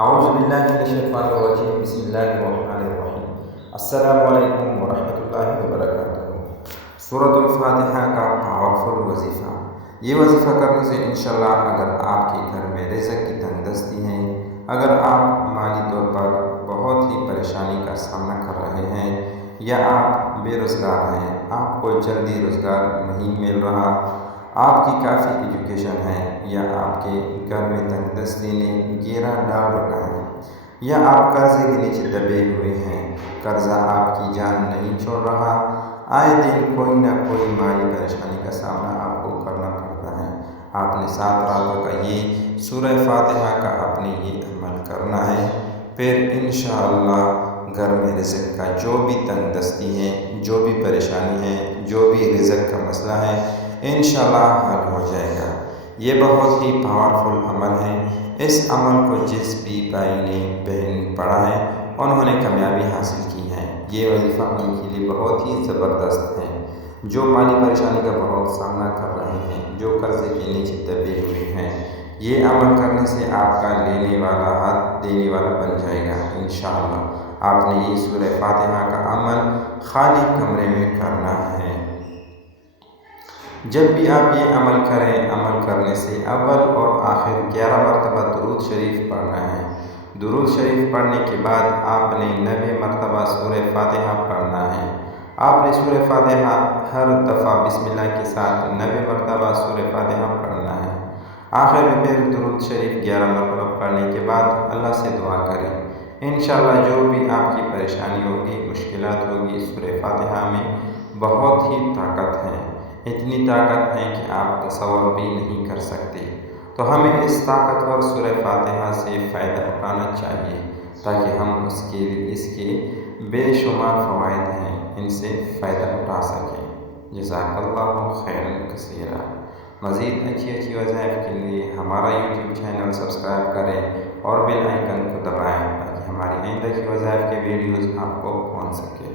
اعوذ باللہ من الشیطان الرجیم بسم اللہ الرحمن الرحیم السلام علیکم ورحمۃ اللہ وبرکاتہ۔ سورۃ الفاتحہ کا پاورفل وظیفہ۔ یہ وظیفہ کرنے سے انشاءاللہ اگر آپ کے گھر میں رزق کی تنگ دستی ہے، اگر آپ مالی طور پر بہت ہی پریشانی کا سامنا کر رہے ہیں یا آپ بے روزگار ہیں، آپ کو جلدی روزگار نہیں مل رہا، آپ کی کافی ایجوکیشن ہے یا آپ کے گھر میں تنگ دستی نے گھیرا ڈال رکھا ہے یا آپ قرضے کے نیچے دبے ہوئے ہیں، قرضہ آپ کی جان نہیں چھوڑ رہا، آئے دن کوئی نہ کوئی مالی پریشانی کا سامنا آپ کو کرنا پڑتا ہے، آپ نے 7 راتوں کا یہ سورہ فاتحہ کا اپنے یہ عمل کرنا ہے، پھر انشاءاللہ گھر میں رزق کا جو بھی تنگ دستی ہے، جو بھی پریشانی ہے، جو بھی رزق کا مسئلہ ہے، انشاءاللہ حل ہو جائے گا۔ یہ بہت ہی پاورفل عمل ہے۔ اس عمل کو جس بھی بھائی نے بہن نے پڑھا ہے انہوں نے کامیابی حاصل کی ہے۔ یہ وظیفہ ان کے لیے بہت ہی زبردست ہے۔ جو مالی پریشانی کا بہت سامنا کر رہے ہیں، جو قرضے کے نیچے دبے ہوئے ہیں، یہ عمل کرنے سے آپ کا لینے والا ہاتھ دینے والا بن جائے گا انشاءاللہ۔ آپ نے یہ سورہ فاتحہ کا عمل خالی کمرے میں کرنا ہے۔ جب بھی آپ یہ عمل کریں، عمل کرنے سے اول اور آخر 11 مرتبہ درود شریف پڑھنا ہے۔ درود شریف پڑھنے کے بعد آپ نے 90 مرتبہ سورہ فاتحہ پڑھنا ہے۔ آپ نے سورہ فاتحہ ہر دفعہ بسم اللہ کے ساتھ 90 مرتبہ سورہ فاتحہ پڑھنا ہے۔ آخر میں پھر درود شریف 11 مرتبہ پڑھنے کے بعد اللہ سے دعا کریں۔ انشاءاللہ جو بھی آپ کی پریشانی ہوگی، مشکلات ہوگی، سورہ فاتحہ میں بہت ہی طاقت ہے۔ اتنی طاقت ہے کہ آپ تصور بھی نہیں کر سکتے۔ تو ہمیں اس طاقتور سورہ فاتحہ سے فائدہ اٹھانا چاہیے تاکہ ہم اس کے بے شمار فوائد ہیں، ان سے فائدہ اٹھا سکیں۔ جزاک اللہ خیرا کثیرا۔ مزید اچھی وظائف کے لیے ہمارا یوٹیوب چینل سبسکرائب کریں اور بیل آئیکن کو دبائیں تاکہ ہماری آئندہ کی وظائف کے ویڈیوز آپ کو پہنچ سکے۔